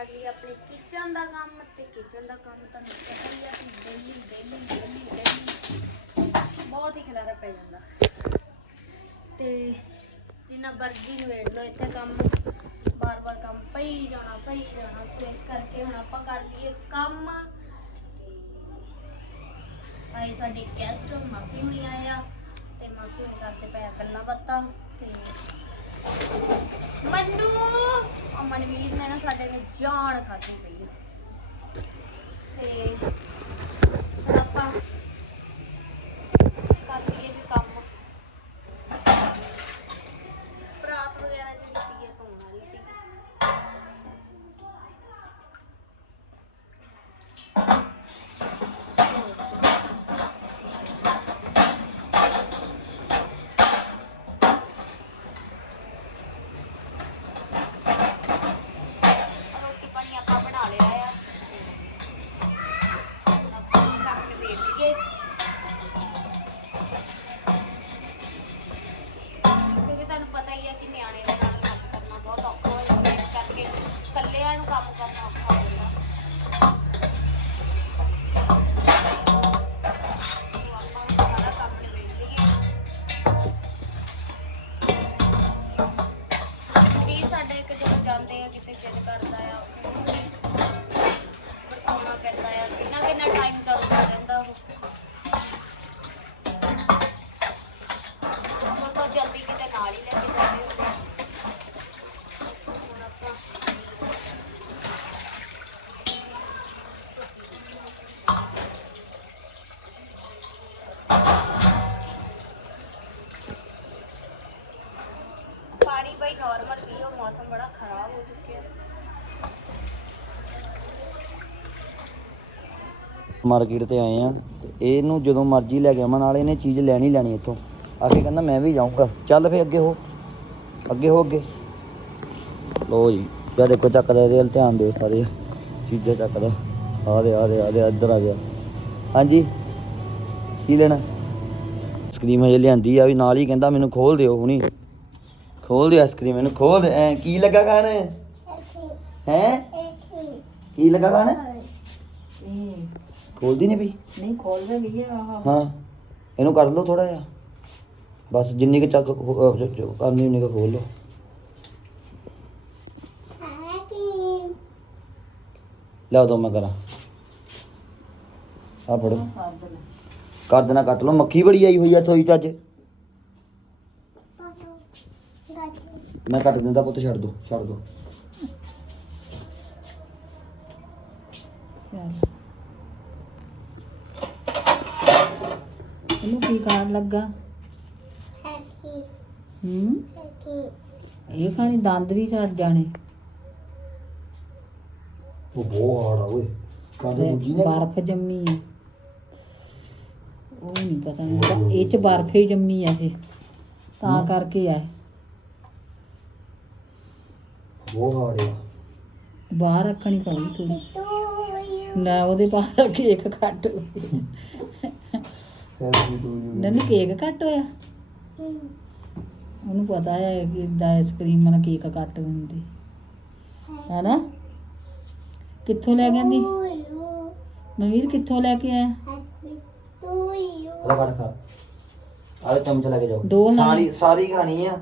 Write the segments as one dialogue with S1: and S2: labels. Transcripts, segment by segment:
S1: ਕਰ ਲਈ ਆਪਣੇ ਕਿਚਨ ਦਾ ਕੰਮ ਤੇ ਕਿਚਨ ਦਾ ਕੰਮ ਤੁਹਾਨੂੰ ਪਤਾ ਹੀ ਆ ਕਿ ਡੇਲੀ ਡੇਲੀ ਡੇਲੀ ਡੇਲੀ ਬਹੁਤ ਹੀ ਖਿਲਾਰਾ ਪੈ ਜਾਂਦਾ। ਤੇ ਜਿੰਨਾ ਮਰਜ਼ੀ ਨਵੇੜ ਲਓ, ਇੱਥੇ ਕੰਮ ਬਾਰ-ਬਾਰ ਕੰਮ ਪਈ ਜਾਣਾ ਪਈ ਜਾਣਾ ਸੋ ਇਸ ਕਰਕੇ ਹੁਣ ਆਪਾਂ ਕਰ ਲਈਏ ਕੰਮ। ਆਈ ਸਾਡੀ ਗੈਸਟ ਮਾਸੀ ਹੁਣੀ ਆਇਆ ਤੇ ਮਾਸੀ ਹੁਣੀ ਕਰਦੇ ਪਏ ਆ ਗੱਲਾਂ ਬਾਤਾਂ, ਤੇ ਮੰਨੂ। ਉਹ ਮਨਵੀਰ ਨੇ ਨਾ ਸਾਡੇ ਨੇ ਜਾਨ ਖਾਦੀ ਪਈ ਆ। ਤੇ ਆਪਾਂ
S2: ਮਾਰਕੀਟ ਤੇ ਆਏ ਆ। ਤੇ ਇਹਨੂੰ ਜਦੋਂ ਮਰਜ਼ੀ ਲੈ ਕੇ ਆਵਾਂ ਨਾਲ ਇਹਨੇ ਚੀਜ਼ ਲੈਣੀ ਲੈਣੀ ਇੱਥੋਂ। ਆ ਕੇ ਕਹਿੰਦਾ ਮੈਂ ਵੀ ਜਾਊਂਗਾ। ਚੱਲ ਫੇ ਅੱਗੇ ਹੋ। ਅੱਗੇ ਹੋ ਅੱਗੇ। ਲੋ ਜੀ ਯਾ ਦੇਖੋ ਚੱਕਦਾ ਇਹਦੇ ਵੱਲ ਧਿਆਨ ਦਿਓ ਸਾਰੇ। ਚੀਜ਼ਾਂ ਚੱਕਦਾ ਆ ਦੇ ਆ ਦੇ ਆ ਦੇ ਇੱਧਰ ਆ ਗਿਆ। ਹਾਂਜੀ। ਕੀ ਲੈਣਾ? ਆਈਸਕ੍ਰੀਮ ਹਜੇ ਲਿਆਂਦੀ ਆ ਵੀ ਨਾਲ ਹੀ ਕਹਿੰਦਾ ਮੈਨੂੰ ਖੋਲ ਦਿਓ ਹੁਣੀ। ਖੋਲ ਦਿਓ ਆਈਸਕ੍ਰੀਮ ਇਹਨੂੰ ਖੋਲ। ਦੇ ਐ ਕੀ ਲੱਗਾ ਖਾਣ? ਹੈ? ਕੀ ਲੱਗਾ ਖਾਣ? ਖੋਲਦੀ ਨਹੀਂ ਪਈ?
S3: ਨਹੀਂ ਖੋਲ ਰਹੀ ਗਈ ਆ ਆਹ।
S2: ਹਾਂ ਇਹਨੂੰ ਕੱਢ ਲਓ ਥੋੜਾ ਜਿਹਾ। ਬਸ ਜਿੰਨੀ ਕੁ ਚੱਕ ਖੋ- ਅਹ ਜੋ- ਜੋ ਕਰਨੀ ਉਨੀ ਕੁ ਖੋਲ ਲਓ। ਲਿਆਓ ਦੋ ਮੈਂ ਕਰਾਂ। ਆ ਫੜੋ।
S3: ਕਰ ਦੇਣਾ।
S2: ਕਰ ਦੇਣਾ ਕੱਟ ਲਓ। ਮੱਖੀ ਬੜੀ ਆਈ ਹੋਈ ਆ ਥੋਈ ਚ ਅੱਜ। ਮੈਂ ਕੱਟ ਦਿੰਦਾ ਪੁੱਤ ਛੱਡ ਦੋ ਛੱਡ ਦੋ
S3: ਚੱਲ ਇਹਨੂੰ ਕੀ ਖਾਣ ਲੱਗਾ? ਹੂੰ? ਇਹ ਖਾਣੀ ਦੰਦ ਵੀ ਛੱਡ ਜਾਣੇ।
S2: ਉਹ ਬਹੁਤ ਹਾਰਡ ਆ ਓਏ। ਕਾਹਦੇ ਦੂਜੀ ਨੇ
S3: ਬਰਫ਼ ਜੰਮੀ ਆ। ਉਹ ਨਹੀਂ ਪਤਾ ਮੈਨੂੰ ਇਹ ਚ ਬਰਫ਼ ਹੀ ਜੰਮੀ ਆ ਇਹ। ਤਾਂ ਕਰਕੇ ਆ।
S2: ਬਹੁਤ ਹਾਰਡ ਆ।
S3: ਬਾਹਰ ਰੱਖਣੀ ਪਊਗੀ ਥੋੜੀ ਨਾ ਉਹਦੇ ਬਾਅਦ ਕੇਕ ਕੱਟ। ਹੋਇਆ
S2: ਥੈਂਕ ਯੂ
S3: ਨੰਨੂ ਕੇਕ ਕੱਟ ਹੋਇਆ? ਉਹਨੂੰ ਪਤਾ ਹੈ ਕਿ ਦਾ ਆਈਸਕ੍ਰੀਮ ਨਾਲ ਕੇਕ ਕੱਟ ਹੁੰਦੀ। ਹੈਨਾ? ਕਿੱਥੋਂ ਲੈ ਗਿਆ ਨੀ ਮਨਵੀਰ ਕਿੱਥੋਂ ਲੈ ਕੇ ਆਇਆ?
S2: ਅਲਾ ਫੜ ਖਾ। ਆਲੇ ਚਮਚ ਲੈ ਕੇ ਜਾਓ।
S3: ਦੋ ਨਾਲ-
S2: ਸਾਰੀ ਸਾਰੀ ਖਾਣੀ ਆ।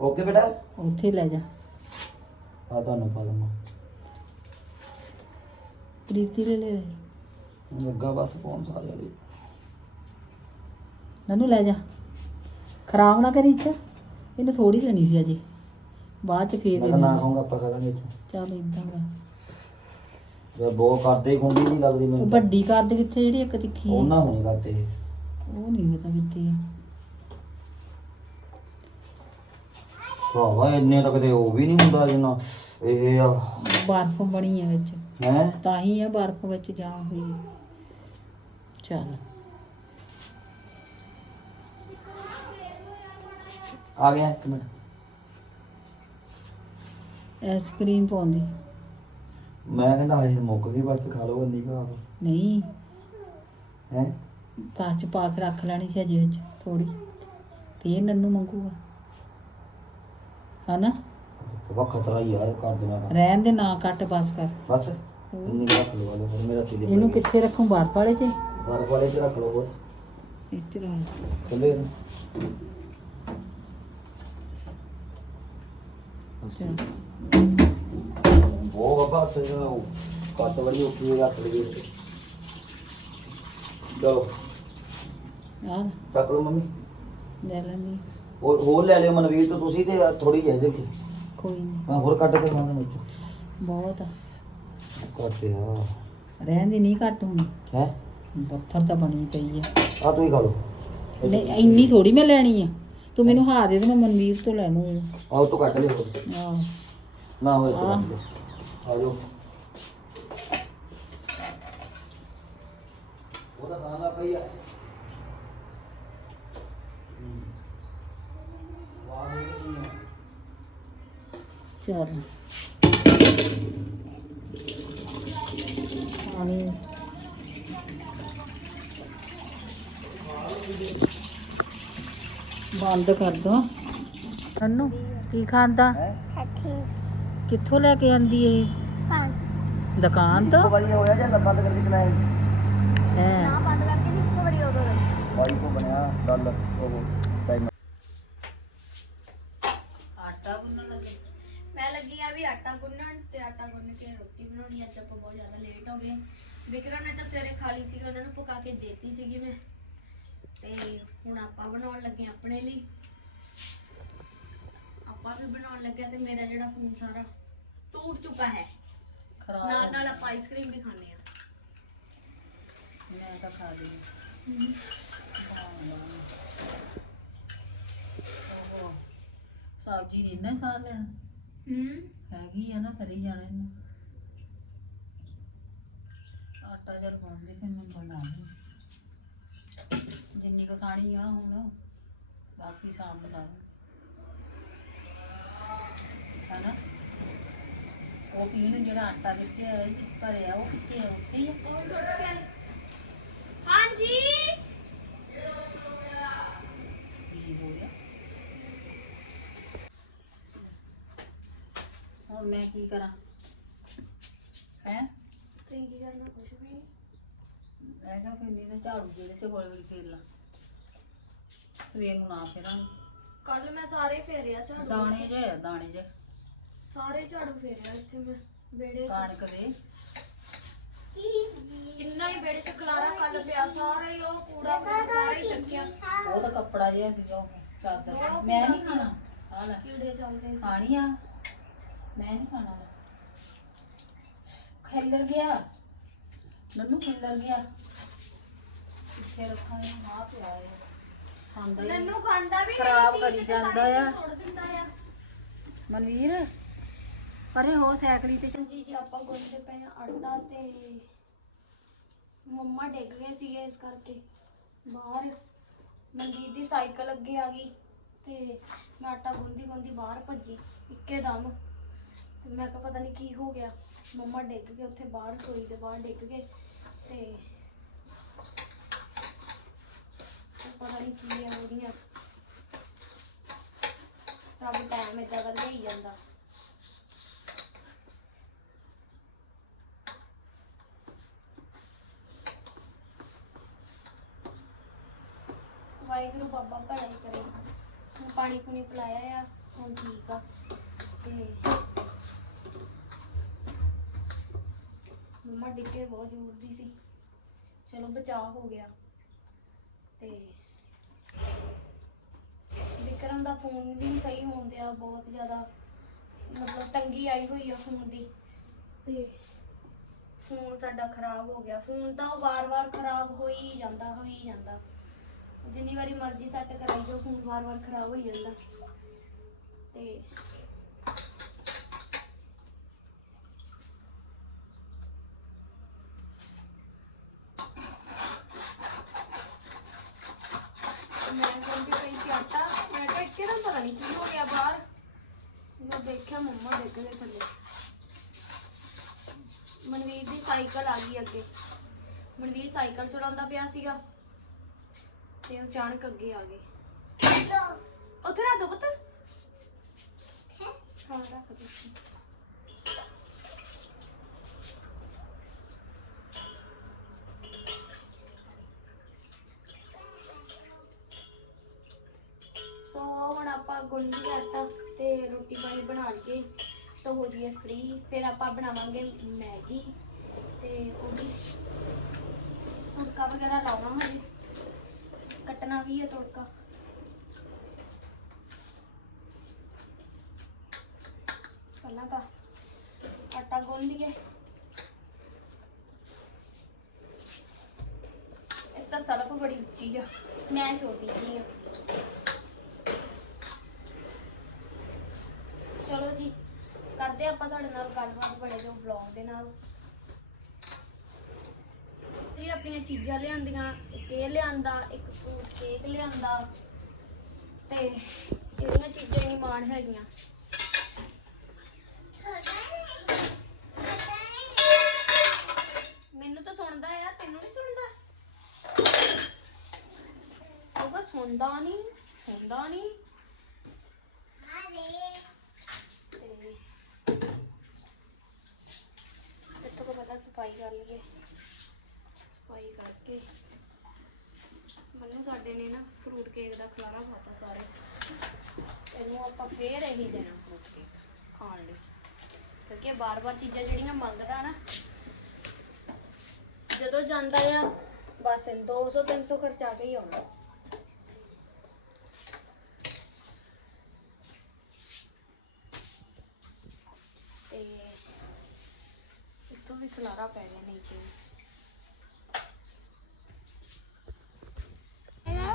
S2: ਓਕੇ ਬੇਟਾ?
S3: ਉੱਥੇ ਲੈ ਜਾ।
S2: ਆ ਤੁਹਾਨੂੰ ਪਾ ਦਮਾ
S3: ਪ੍ਰੀਤੀ ਲੈ ਲੈ
S2: ਲੱਗਾ ਬਸ ਪਹੁੰਚ ਸਾਰੇ ਵਾਲੀ
S3: ਨੰਨੂ ਲੈ ਜਾ। ਖਰਾਬ ਨਾ ਕਰੀ ਇੱਥੇ ਇਹਨੂੰ ਥੋੜੀ ਲੈਣੀ ਸੀ ਅਜੇ। ਬਾਅਦ ਚ ਫੇਰ
S2: ਮੈਂ
S3: ਦੇ
S2: ਕਿਹਾ ਨਾ ਆਪਾਂ ਖਾ ਲਾਂਗੇ ਇੱਥੋਂ।
S3: ਚੱਲ ਇਦਾਂ ਦਾ
S2: ਜੇ ਬਹੁਤ ਕਰਦੇ ਖੁੰਡੀ ਨਹੀਂ ਲੱਗਦੀ ਮੈਨੂੰ
S3: ਵੱਡੀ ਕਰਦ ਕਿੱਥੇ ਜਿਹੜੀ ਇੱਕ ਤਿੱਖੀ ਹੈ
S2: ਉਹਨਾਂ ਹੋਣੀ ਕਰਦੇ।
S3: ਉਹ ਨਹੀਂ ਪਤਾ ਕਿੱਥੇ ਆ?
S2: ਭਰਾਵਾ ਇੰਨੇ ਤਾਂ ਕਦੇ ਉਹ ਵੀ ਨਹੀਂ ਹੁੰਦਾ ਜਿੰਨਾ। ਇਹ ਆ।
S3: ਬਰਫ਼ ਬਣੀ ਹੈ ਵਿੱਚ।
S2: ਹੈ?
S3: ਤਾਂ ਹੀ ਆ ਬਰਫ਼ ਵਿੱਚ ਜਾਮ ਹੋਈ। ਚੱਲ।
S2: ਆ ਗਿਆ ਇੱਕ ਮਿੰਟ।
S3: ਆਈਸਕ੍ਰੀਮ ਪਾਉਂਦੀ।
S2: ਮੈਂ ਕਹਿੰਦਾ ਹਜੇ ਮੁੱਕ ਗਈ ਬਸ ਖਾ ਲਓ ਇੰਨੀ ਖਾ
S3: ਨਹੀਂ।
S2: ਹੈ?
S3: ਕਾਚ ਪਾ ਕੇ ਰੱਖ ਲੈਣੀ ਸੀ ਅਜੇ ਵਿੱਚ ਥੋੜੀ ਫੇਰ ਨੰਨੂ ਮੰਗੂਗਾ। ਹਨਾ?
S2: ਉਹ ਖਤਰਾ ਹੀ ਇਹ ਕਰ ਦੇਣਾ ਕੰਮ।
S3: ਰਹਿਣ ਦੇ ਨਾ ਕੱਟ ਬਸ ਕਰ
S2: ਬਸ ਇੰਨੀ ਕੁ ਰੱਖ ਲਓ ਹੋਰ ਮੇਰਾ ਤੇ
S3: ਇਹਨੂੰ ਕਿੱਥੇ ਰੱਖੂੰ ਬਾਹਰ 'ਚ?
S2: ਬਾਰ ਵਾਲੇ ਚ ਰੱਖ ਲਓ ਹੋਰ।
S3: ਇੱਥੇ ਰੱਖ।
S2: ਖੁੱਲੇ
S3: ਚੱਲ
S2: ਉਹ ਬਾਬਾ ਸੇ ਉਹ ਕੱਟ ਬੜੀ ਔਖੀ ਹੈ ਰੱਖ ਲਈਏ ਚਲੋ
S3: ਆ।
S2: ਚੱਕ ਲਓ ਮੰਮੀ
S3: ਲੈ ਲੈਂਦੀ
S2: ਹੋਰ ਹੋਰ ਲੈ ਲਿਓ ਮਨਵੀਰ ਤੋਂ ਤੁਸੀਂ ਤੇ ਥੋੜੀ ਜਿਹੀ ਇਹਦੇ ਵਿੱਚ
S3: ਕੋਈ ਨਹੀਂ
S2: ਮੈਂ ਹੋਰ ਕੱਟ ਕੇ ਖਾਣਾ ਵਿੱਚ
S3: ਬਹੁਤ ਆ।
S2: ਕੱਟ ਆ
S3: ਰਹਿਣ ਦੀ ਨਹੀਂ ਘੱਟ ਹੋਣੀ
S2: ਹੈ
S3: ਪੱਥਰ ਤਾਂ ਬਣੀ ਪਈ ਆ।
S2: ਆ ਤੂੰ ਹੀ ਖਾ ਲਓ।
S3: ਨਹੀਂ ਇੰਨੀ ਥੋੜੀ ਮੈਂ ਲੈਣੀ ਆ। ਤੂੰ ਮੈਨੂੰ ਹਾ ਦੇ ਦੇ ਮੈਂ ਮਨਵੀਰ ਤੋਂ ਲੈ ਲੂੰ
S2: ਆਹ ਤੂੰ ਕੱਟ ਲਿਓ
S3: ਆਹ
S2: ਨਾ ਹੋਏ ਤਾਂ
S3: ਹਾਂ।
S2: ਆ ਜਾਓ। ਉਹਦਾ ਖਾਣਾ ਪਈ ਆ। ਵਾਹ ਨਹੀਂ ਹੈ
S3: ਚੱਲ। ਪਾਣੀ। ਬੰਦ ਕਰ ਦੋ। ਅੰਨੂ ਕੀ ਖਾਂਦਾ?
S2: ਹੈ?
S3: ਕਿੱਥੋਂ ਲੈ ਕੇ ਆਂਦੀ ਇਹ? ਦੁਕਾਨ। ਤੋਂ?
S2: ਇੱਕ ਵਾਰੀ ਹੋਇਆ ਜਾਂ ਬੰਦ ਕਰਕੇ ਚਲਾਇਆ
S3: ਹੈ
S1: ਬੰਦ ਕਰਕੇ ਨਹੀਂ ਇੱਕ ਵਾਰੀ ਉਦੋਂ
S2: ਵਾਈ ਕੋ ਬਣਿਆ ਗੱਲ ਉਹ ਟਾਈਮ
S3: ਆਟਾ ਗੁੰਨਣ ਲੱਗੇ।
S1: ਮੈਂ ਲੱਗੀ ਆ ਵੀ ਆਟਾ ਗੁੰਨਣ ਤੇ ਆਟਾ ਗੁੰਨ ਕੇ ਰੋਟੀ ਬਣਾਉਣੀ ਅੱਜ ਆਪਾਂ ਬਹੁਤ ਜ਼ਿਆਦਾ ਲੇਟ ਹੋ ਗਏ। ਵਿਕਰਮ ਨੇ ਤਾਂ ਸਵੇਰੇ ਖਾ ਲਈ ਸੀ ਉਹਨਾਂ ਨੂੰ ਪਕਾ ਕੇ ਦੇਤੀ ਸੀਗੀ ਮੈਂ। ਤੇ ਹੁਣ ਆਪਾਂ ਬਣਾਉਣ ਲੱਗੇ ਹਾਂ ਆਪਣੇ ਲਈ। ਆਪਾਂ ਵੀ ਬਣਾਉਣ ਲੱਗੇ ਹਾਂ ਤੇ ਮੇਰਾ ਜਿਹੜਾ ਫੋਨ ਸਾਰਾ ਟੁੱਟ ਚੁੱਕਾ ਹੈ। ਨਾਲ
S3: ਖਰਾਬ
S1: ਨਾਲ ਆਪਾਂ ਆਈਸਕ੍ਰੀਮ ਵੀ ਖਾਣੇ ਆ
S3: ਮੈਂ ਤਾਂ ਖਾ ਲਈ। ਉਹ ਸਬਜ਼ੀ ਨਹੀਂ ਨਾ ਸਾਰ ਲੈਣ।
S1: ਹੂੰ
S3: ਹੈਗੀ ਆ ਨਾ ਸਰੀ ਜਾਣਾ ਇਹਨੂੰ। ਆਟਾ ਜਲ ਪਾਉਂਦੇ ਫਿਰ ਮੈਂ ਬਣਾ ਲਈ ਜਿੰਨੀ ਕੁ ਖਾਣੀ ਆ ਹੁਣ ਬਾਕੀ ਸ਼ਾਮ ਨੂੰ ਲਾ ਹਨਾ? ਉਹ ਪੀਣ ਜਿਹੜਾ ਆਟਾ ਦਿੱਤੇ ਆ ਘਰੇ ਆ ਉਹ ਕਿੱਥੇ ਆ? ਉੱਥੇ ਹੀ ਆ।
S1: ਹਾਂਜੀ?
S3: ਕੀ ਹੋ ਗਿਆ? ਹੁਣ ਮੈਂ ਕੀ ਕਰਾਂ? ਹੈ?
S1: ਤੁਸੀਂ ਕੀ ਕਰਨਾ ਕੁਛ ਵੀ ਨਹੀਂ
S3: ਮੈਂ ਝਾੜੂ ਜਿਹੜੇ ਚ ਹੌਲੀ ਹੌਲੀ ਫੇਰ ਲਾ। ਸਵੇਰ ਨੂੰ ਨਾ ਫੇਰਾਂ
S1: ਕੱਲ ਮੈਂ ਸਾਰੇ ਫੇਰਿਆ ਝਾੜੂ
S3: ਦਾਣੇ ਜੇ ਆ, ਦਾਣੇ ਜੇ
S1: ਸਾਰੇ ਝਾੜੂ ਫੇਰਿਆ ਇੱਥੇ ਮੈਂ ਬੇੜੇ
S3: ਕਣਕ ਦੇ।
S1: ਇੰਨਾ ਹੀ ਬੇੜੇ ਚ ਖਲਾਰਾ ਕੱਲ ਪਿਆ ਸਾਰਾ ਹੀ ਉਹ ਕੂੜਾ ਸਾਰਾ ਹੀ ਚੱਕਿਆ।
S3: ਉਹ ਤਾਂ ਕੱਪੜਾ ਜਿਹਾ ਸੀਗਾ ਉਹ ਚਾਦਰ ਮੈਂ ਨਹੀਂ ਖਾਣਾ। ਆ ਲੈ।
S1: ਕੀੜੇ ਚੱਲਦੇ ਸੀ।
S3: ਖਾਣੀ ਆ? ਮੈਂ ਨਹੀਂ ਖਾਣਾ। ਲੈ। ਖਿੱਲਰ ਗਿਆ। ਨੰਨੂ ਖਿੱਲਰ ਗਿਆ। ਕਿੱਥੇ ਰੱਖਾਂ ਇਹ ਆ ਪਿਆ ਹੈ। ਖਾਂਦਾ ਹੀ ਨਹੀਂ।
S1: ਨੰਨੂ ਖਾਂਦਾ ਵੀ
S3: ਖਰਾਬ
S1: ਨਹੀਂ
S3: ਕਰੀ
S1: ਚੀਜ਼ ਤੇ
S3: ਜਾਂਦਾ
S1: ਸਾਰੀ
S3: ਆ।
S1: ਸੁੱਟ ਦਿੰਦਾ ਆ।
S3: ਮਨਵੀਰ ਪਰੇ ਹੋ ਸਾਈਕਲੀ ਤੇ
S1: ਜੀ ਜੀ ਆਪਾਂ ਗੁੰਨਦੇ ਪਏ ਆ ਆਟਾ ਤੇ ਮੰਮਾ ਡਿੱਗ ਗਏ ਸੀਗੇ ਇਸ ਕਰਕੇ। ਬਾਹਰ ਮਨਜੀਤ ਦੀ ਸਾਈਕਲ ਅੱਗੇ ਆ ਗਈ ਤੇ ਮੈਂ ਆਟਾ ਗੁੰਦੀ ਗੁੰਦੀ ਬਾਹਰ ਭੱਜੀ ਇੱਕੇ ਦਮ ਤੇ ਮੈਂ ਕਿਹਾ ਪਤਾ ਨਹੀਂ ਕੀ ਹੋ ਗਿਆ। ਮੰਮਾ ਡਿੱਗ ਗਏ ਉੱਥੇ ਬਾਹਰ ਸੋਈ ਦੇ ਬਾਹਰ ਡਿੱਗ ਗਏ ਤੇ ਤੇ ਪਤਾ ਨਹੀਂ ਕੀ ਹੈ ਉਹਦੀਆਂ। ਰੱਬ ਟਾਈਮ ਏਦਾਂ ਦਾ ਲਈ ਜਾਂਦਾ। ਵਾਹਿਗੁਰੂ ਬਾਬਾ ਭਲਾ ਹੀ ਕਰੇ। ਹੁਣ ਪਾਣੀ ਪੂਣੀ ਪਿਲਾਇਆ ਆ, ਹੁਣ ਠੀਕ ਆ। ਤੇ ਮੰਮਾ ਡਿੱਗੇ ਬਹੁਤ ਜ਼ੋਰ ਦੀ ਸੀ। ਚਲੋ ਬਚਾਅ ਹੋ ਗਿਆ। ਤੇ ਵਿਕਰਮ ਦਾ ਫੋਨ ਵੀ ਨਹੀਂ ਸਹੀ ਹੋਣ ਦਿਆ, ਬਹੁਤ ਜ਼ਿਆਦਾ ਮਤਲਬ ਤੰਗੀ ਆਈ ਹੋਈ ਆ ਫੋਨ ਦੀ। ਤੇ ਫੋਨ ਸਾਡਾ ਖਰਾਬ ਹੋ ਗਿਆ। ਫੋਨ ਤਾਂ ਵਾਰ-ਵਾਰ ਖਰਾਬ ਹੋ ਹੀ ਜਾਂਦਾ ਹੋ ਹੀ ਜਾਂਦਾ। ਜਿੰਨੀ ਵਾਰੀ ਮਰਜ਼ੀ ਸੈੱਟ ਕਰਾਈ ਜਾਓ, ਫੋਨ ਵਾਰ-ਵਾਰ ਖਰਾਬ ਹੋਈ ਜਾਂਦਾ। ਤੇ ਮੈਂ ਕਹਿੰਦੀ ਪਈ ਸੀ ਆਟਾ ਮੈਂ ਕਿਹਾ ਇੱਥੇ ਨਾ ਪਤਾ ਨਹੀਂ ਕੀ ਹੋ ਗਿਆ ਬਾਹਰ ਮੈਂ ਦੇਖਿਆ ਮੰਮਾ ਡਿੱਗ ਗਏ ਥੱਲੇ ਮਨਵੀਰ ਦੀ ਸਾਈਕਲ ਆ ਮਨਵੀਰ ਸਾਈਕਲ ਚਲਾਉਂਦਾ ਪਿਆ ਸੀਗਾ ਤੇ ਉਹ ਅਚਾਨਕ ਅੱਗੇ ਆ ਗਏ। ਉੱਥੇ ਰੱਖ ਦੋ ਪੁੱਤ। ਹਾਂ, ਰੱਖ ਦੇ। ਸੋ ਹੁਣ ਆਪਾਂ ਗੁੰਡੀ ਆਟਾ ਤੇ ਰੋਟੀ ਪਾਣੀ ਬਣਾ ਕੇ ਤਾਂ ਹੋ ਜੀਏ ਫ੍ਰੀ ਫਿਰ ਆਪਾਂ ਬਣਾਵਾਂਗੇ ਮੈਗੀ। ਤੇ ਉਹ ਵੀ ਤੜਕਾ ਵਗੈਰਾ ਲਾਉਣਾ ਹਜੇ ਕੱਟਣਾ ਵੀ ਹੈ ਤੜਕਾ। ਪਹਿਲਾਂ ਤਾਂ ਆਟਾ ਗੁੰਨ ਲਈਏ। ਇਹ ਤਾਂ ਸਲਫ ਬੜੀ ਉੱਚੀ ਆ, ਮੈਂ ਛੋਟੀ ਜੀ ਆ। ਚਲੋ ਜੀ, ਕਰਦੇ ਆਪਾਂ ਤੁਹਾਡੇ ਨਾਲ ਗੱਲਬਾਤ ਬੜੇ ਜੋ ਵਲੌਗ ਦੇ ਨਾਲ। ਆਪਣੀਆਂ ਚੀਜ਼ਾਂ ਲਿਆਂਦੀਆਂ, ਇੱਕ ਇਹ ਲਿਆਂਦਾ, ਇੱਕ ਫਰੂਟ ਕੇਕ ਲਿਆਂਦਾ। ਤੇ ਇਹਦੀਆਂ ਚੀਜ਼ਾਂ ਹੀ ਮਾਣ ਹੈਗੀਆਂ। ਮੈਨੂੰ ਤਾਂ ਸੁਣਦਾ ਆ, ਤੈਨੂੰ ਨਹੀਂ ਸੁਣਦਾ? ਉਹ ਬਸ ਸੁਣਦਾ ਨਹੀਂ ਸੁਣਦਾ ਨਹੀਂ ਤੇ ਇੱਥੋਂ ਕੋ ਪਤਾ ਸਫ਼ਾਈ ਕਰ ਲਈਏ। ਸਫ਼ਾਈ ਕਰਕੇ। ਮੈਨੂੰ ਸਾਡੇ ਨੇ ਨਾ ਫਰੂਟ ਕੇਕ ਦਾ ਖਲਾਰਾ ਪਾਤਾ ਸਾਰੇ। ਇਹਨੂੰ ਆਪਾਂ ਫੇਰ ਇਹੀ ਦੇਣਾ ਫਰੂਟ ਕੇਕ ਖਾਣ ਲਈ। ਕਿਉਂਕਿ ਬਾਰ-ਬਾਰ ਚੀਜ਼ਾਂ ਜਿਹੜੀਆਂ ਮੰਗਦਾ ਨਾ, ਜਦੋਂ ਜਾਂਦਾ ਆ, ਬਸ 200 300 ਖਰਚਾ ਕੇ ਹੀ ਆਉਣਾ। ਤੇ ਇੱਥੋਂ ਵੀ ਖਲਾਰਾ ਪੈ ਗਿਆ ਨੀਚੇ।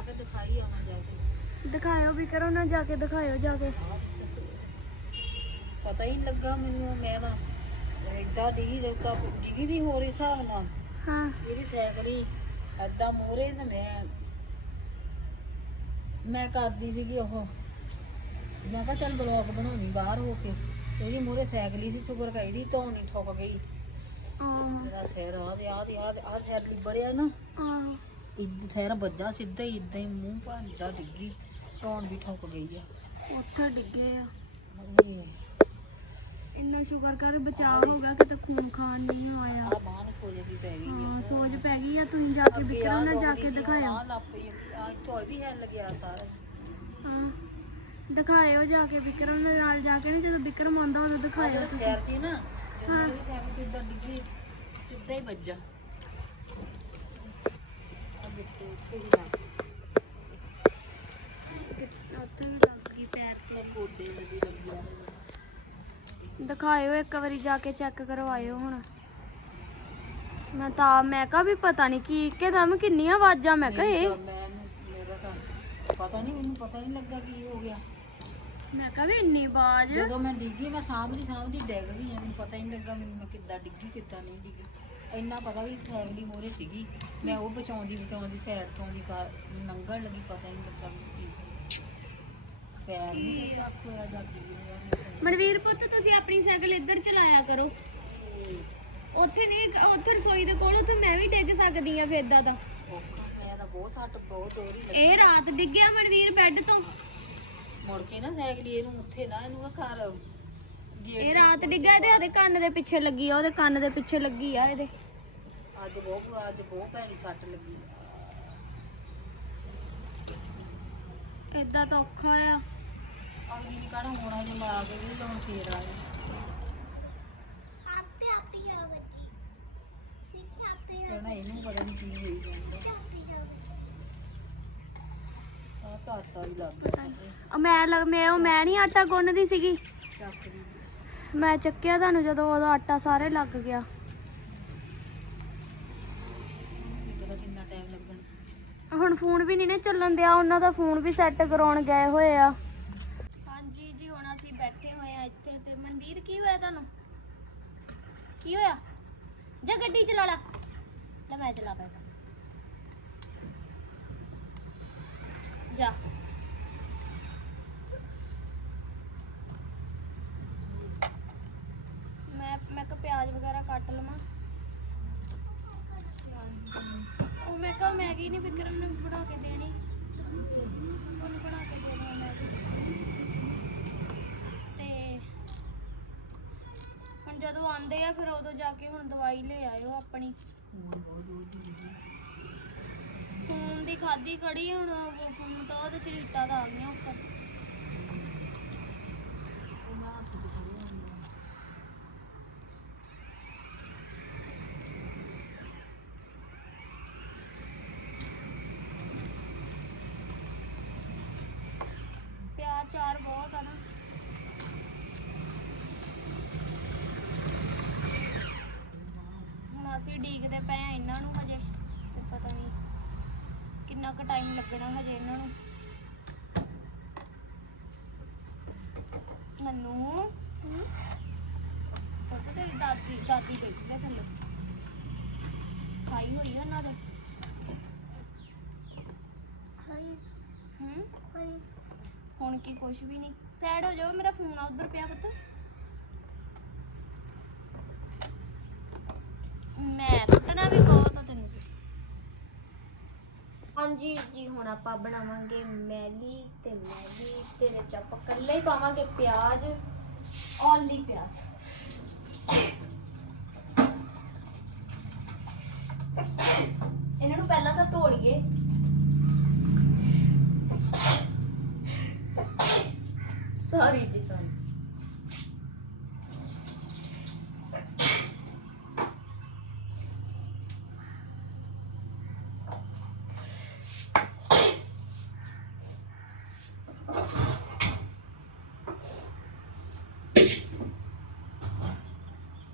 S3: ਤੇ ਦਿਖਾਈ ਆਉਣਾ ਜਾ ਕੇ।
S1: ਦਿਖਾਇਓ ਵੀ ਕਰੋ ਨਾ ਜਾ ਕੇ ਦਿਖਾਇਓ ਜਾ ਕੇ।
S3: ਪਤਾ ਹੀ ਲੱਗਾ ਮੈਨੂੰ ਮੈਂ ਨਾ ਏਦਾਂ ਡਿੱਗੀ ਦੇ ਤਾਂ ਡਿੱਗੀ ਦੀ ਹੋਰ ਹਿਸਾਬ ਨਾਲ।
S1: ਹਾਂ।
S3: ਇਹਦੀ ਸਾਈਕਲ ਹੀ ਏਦਾਂ ਮੋਰੇ ਤੇ ਮੈਂ ਮੈਂ ਕਰਦੀ ਸੀਗੀ ਉਹ। ਮੈਂ ਕਿਹਾ ਚੱਲ ਬਲੌਗ ਬਣਾਉਣੀ ਬਾਹਰ ਹੋ ਕੇ। ਇਹਦੀ ਮੋਰੇ ਸਾਈਕਲ ਹੀ ਸੀ ਸ਼ੁਕਰ ਕਰੀ ਦੀ ਧੌਣੀ ਠੁੱਕ ਗਈ।
S1: ਆਹ
S3: ਮੇਰਾ ਸਿਰ ਆ ਦੇ ਆ ਦੇ ਆ ਦੇ ਆ ਸਿਰ ਲਿਬੜਿਆ ਨਾ।
S1: ਆਹ
S3: ਇੱਦਾਂ ਸਿਰ ਵੱਜਾ ਸਿੱਧਾ ਹੀ ਇਦਾਂ ਹੀ ਮੂੰਹ ਭਾਂਜਾ ਡਿੱਗੀ ਧੌਣ ਵੀ ਠੁੱਕ ਗਈ ਆ।
S1: ਉੱਥੇ ਡਿੱਗੇ ਆ। ਇੰਨਾ ਸ਼ੁਕਰ ਕਰ ਬਚਾਅ ਹੋ ਗਿਆ ਕਿਤੇ ਖੂਨ ਖਾਨ ਨਹੀਂ ਹੋਇਆ
S3: ਆ ਬਾਂਹ ਨੂੰ ਸੋਜ ਵੀ ਪੈ ਗਈ ਆ।
S1: ਹਾਂ ਸੋਜ ਪੈ ਗਈ ਆ ਤੁਸੀਂ ਜਾ ਕੇ ਵਿਕਰਮ ਨਾਲ ਜਾ ਕੇ ਦਿਖਾਇਓ।
S3: ਆ ਲੱਪਈ ਆ ਧੋਈ ਵੀ ਹਿੱਲ ਗਿਆ ਸਾਰਾ।
S1: ਹਾਂ ਦਿਖਾਇਓ ਜਾ ਕੇ ਵਿਕਰਮ ਦੇ ਨਾਲ ਜਾ ਕੇ ਨਾ ਜਦੋਂ ਵਿਕਰਮ ਆਉਂਦਾ ਉਦੋਂ ਦਿਖਾਇਓ ਤੁਸੀਂ।
S3: ਸਿਰ ਸੀ ਨਾ ਡਿੱਗੀ ਸਿੱਧਾ ਹੀ ਵੱਜਾ। ਆ ਉੱਥੇ ਵੀ ਲੱਗ
S1: ਉੱਥੇ ਵੀ ਲੱਗ ਗਈ ਪੈਰ ਤੇ
S3: ਗੋਡੇ ਦੇ ਵੀ ਲੱਗਿਆ
S1: ਦਿਖਾਇਓ ਇੱਕ ਵਾਰੀ ਜਾ ਕੇ ਚੈੱਕ ਕਰਵਾਇਓ ਹੁਣ। ਮੈਂ ਤਾਂ, ਮੈਂ ਕਹਾ ਵੀ ਪਤਾ ਨਹੀਂ ਕੀ, ਇੱਕਦਮ ਕਿੰਨੀਆਂ ਆਵਾਜ਼ਾਂ, ਮੈਂ ਕਹਾ ਇਹ।
S3: ਮੇਰਾ ਤਾਂ ਪਤਾ ਨਹੀਂ ਮੈਨੂੰ ਪਤਾ ਨਹੀਂ ਲੱਗਾ ਕੀ ਹੋ ਗਿਆ
S1: ਮੈਂ ਕਹਾ ਵੀ ਇੰਨੀ ਆਵਾਜ਼।
S3: ਜਦੋਂ ਮੈਂ ਡਿੱਗੀ, ਮੈਂ ਸਾਹਮਣੇ ਸਾਹਮਣੇ ਡਿੱਗ ਗਈ ਮੈਨੂੰ ਪਤਾ ਹੀ ਨਹੀਂ ਲੱਗਾ ਮੈਨੂੰ ਮੈਂ ਕਿੱਦਾਂ ਡਿੱਗੀ, ਕਿੱਦਾਂ ਨਹੀਂ ਡਿੱਗੀ। ਇੰਨਾ ਪਤਾ ਵੀ ਸਾਈਕਲ ਮੋਰੇ ਸੀਗੀ। ਮੈਂ ਉਹ ਬਚਾਉਂਦੀ ਬਚਾਉਂਦੀ ਸਾਈਡ ਤੋਂ ਦੀ ਕਾਰ ਲੰਘਣ ਲੱਗੀ ਪਤਾ ਨਹੀਂ ਲੱਗਾ ਵੀ ਕੀ। ਪੈਰ ਨਹੀਂ ਰੱਖ ਹੋਇਆ ਜਾਂ ਕੀ ਹੋਇਆ।
S1: ਮਨਵੀਰ ਪੁੱਤ ਤੁਸੀਂ ਆਪਣੀ ਸਾਈਕਲ ਇੱਧਰ ਚਲਾਇਆ ਕਰੋ। ਉੱਥੇ ਨਹੀਂ ਉੱਥੇ ਰਸੋਈ ਦੇ ਕੋਲ ਉੱਥੇ ਮੈਂ ਵੀ ਡਿੱਗ ਸਕਦੀ ਆ ਫਿਰ ਦਾ
S3: ਮੈਂ ਤਾਂ ਬਹੁਤ ਸੱਟ ਬਹੁਤ ਦੋਰੀ ਲੱਗੀ।
S1: ਇਹ ਰਾਤ ਡਿੱਗਿਆ ਮਨਵੀਰ ਬੈੱਡ ਤੋਂ।
S3: ਮੁੜ ਕੇ ਨਾ ਸਾਈਕਲ ਇਹਨੂੰ ਉੱਥੇ ਨਾ ਇਹਨੂੰ ਘਰ
S1: ਇਹ ਰਾਤ ਡਿੱਗਾ ਇਹਦੇ ਉਹਦੇ ਕੰਨ ਦੇ ਪਿੱਛੇ ਲੱਗੀ ਆ ਉਹਦੇ ਕੰਨ ਦੇ ਪਿੱਛੇ ਲੱਗੀ ਆ ਇਹਦੇ।
S3: ਅੱਜ ਬਹੁਤ ਅੱਜ ਬਹੁਤ ਭੈੜੀ ਸੱਟ ਲੱਗੀ
S1: ਏਦਾਂ ਤਾਂ ਔਖਾ ਆ।
S3: ਅਗਲੀ ਨੇ ਕਹਣਾ ਹੋਣਾ ਜੇ ਮਾਰ ਕੇ ਵੀ ਹੁਣ ਫੇਰ ਆਇਆ ਕਹਿਣਾ ਇਹਨੂੰ ਪਤਾ ਨਹੀਂ ਕੀ ਹੋਈ ਜਾਂਦਾ। ਆ ਤਾਂ ਆਟਾ ਹੀ ਲੱਗ ਗਿਆ।
S1: ਆ ਮੈਂ ਲੱਗ ਮੈਂ ਉਹ ਮੈਂ ਨਹੀਂ ਆਟਾ ਗੁੰਨਦੀ ਸੀਗੀ।
S3: ਚੱਕ ਦੀ
S1: ਮੈਂ ਚੱਕਿਆ ਤੁਹਾਨੂੰ ਜਦੋਂ ਉਹਦਾ ਆਟਾ ਸਾਰੇ ਲੱਗ ਗਿਆ।
S3: ਕਿਤੇ ਕਿੰਨਾ ਟਾਈਮ ਲੱਗਣਾ
S1: ਹੁਣ ਫੋਨ ਵੀ ਨਹੀਂ ਨੇ ਚੱਲਣ ਦਿਆ, ਉਹਨਾਂ ਦਾ ਫੋਨ ਵੀ ਸੈੱਟ ਕਰਾਉਣ ਗਏ ਹੋਏ ਆ। ਹਾਂਜੀ ਜੀ, ਹੁਣ ਅਸੀਂ ਬੈਠੇ ਹੋਏ ਆ ਇੱਥੇ ਤੇ ਮਨਵੀਰ ਕੀ ਹੋਇਆ ਤੁਹਾਨੂੰ? ਕੀ ਹੋਇਆ? ਜਾ ਗੱਡੀ ਚਲਾ ਲਾ। ਲੈ ਮੈਂ ਚਲਾ ਪੈਂਦਾ ਜਾ ਮੈਂ ਮੈਂ ਕਿ ਪਿਆਜ਼ ਵਗੈਰਾ ਕੱਟ ਲਵਾਂ। ਉਹ ਮੈਂ ਕਹਾ ਮੈਗੀ ਨਹੀਂ ਵਿਕਰਮ ਨੇ ਬਣਾ ਕੇ ਦੇਣੀ। ਉਹਨੂੰ ਬਣਾ ਕੇ ਦੇ ਦੇਣਾ ਮੈਗੀ। ਤੇ ਜਦੋਂ ਆਉਂਦੇ ਆ, ਫਿਰ ਉਦੋਂ ਜਾ ਕੇ ਹੁਣ ਦਵਾਈ ਲੈ ਆਇਓ ਆਪਣੀ। ਫੋਨ ਦੀ ਖਾਦੀ ਕੜੀ ਹੁਣ ਉਹ ਖੂਨ ਉਹਦੇ ਚਰੀਟਾ ਦਾ ਆ ਗਿਆ ਉੱਪਰ ਪਿਆਰ ਚਾਰ ਬਹੁਤ ਆ ਨਾ ਹੁਣ ਅਸੀਂ ਡੀਕਦੇ ਪਏ ਆ ਇਹਨਾਂ ਨੂੰ ਹਜੇ ਤੇ ਪਤਾ ਨਹੀਂ ਕਿੰਨਾ ਕੁ ਟਾਈਮ ਲੱਗਣਾ ਹਜੇ ਇਹਨਾਂ ਨੂੰ। ਮੰਨੂ? ਪਤਾ ਤੇਰੀ ਦਾਦੀ ਦਾਦੀ ਦੇਖੀ ਦੇ ਥੱਲੇ। ਸਫ਼ਾਈ ਹੋਈ ਉਹਨਾਂ ਦੇ? ਹੂੰ? ਹੁਣ ਕੀ ਕੁਛ ਵੀ ਨਹੀਂ। ਸੈਡ ਹੋ ਜਾਓ ਮੇਰਾ ਫੋਨ ਆ ਉਧਰ ਪਿਆ ਪੁੱਤ। ਮੈਂ ਕੁੱਟਣਾ ਵੀ ਬਹੁਤ ਆ ਤੈਨੂੰ ਹਾਂਜੀ ਜੀ, ਹੁਣ ਆਪਾਂ ਬਣਾਵਾਂਗੇ ਮੈਗੀ ਤੇ ਮੈਗੀ ਦੇ ਵਿੱਚ ਆਪਾਂ ਇਕੱਲੇ ਹੀ ਪਾਵਾਂਗੇ ਪਿਆਜ਼, ਓਨਲੀ ਪਿਆਜ਼। ਇਹਨਾਂ ਨੂੰ ਪਹਿਲਾਂ ਤਾਂ ਧੋ ਲਈਏ ਸੌਰੀ ਜੀ ਸੌਰੀ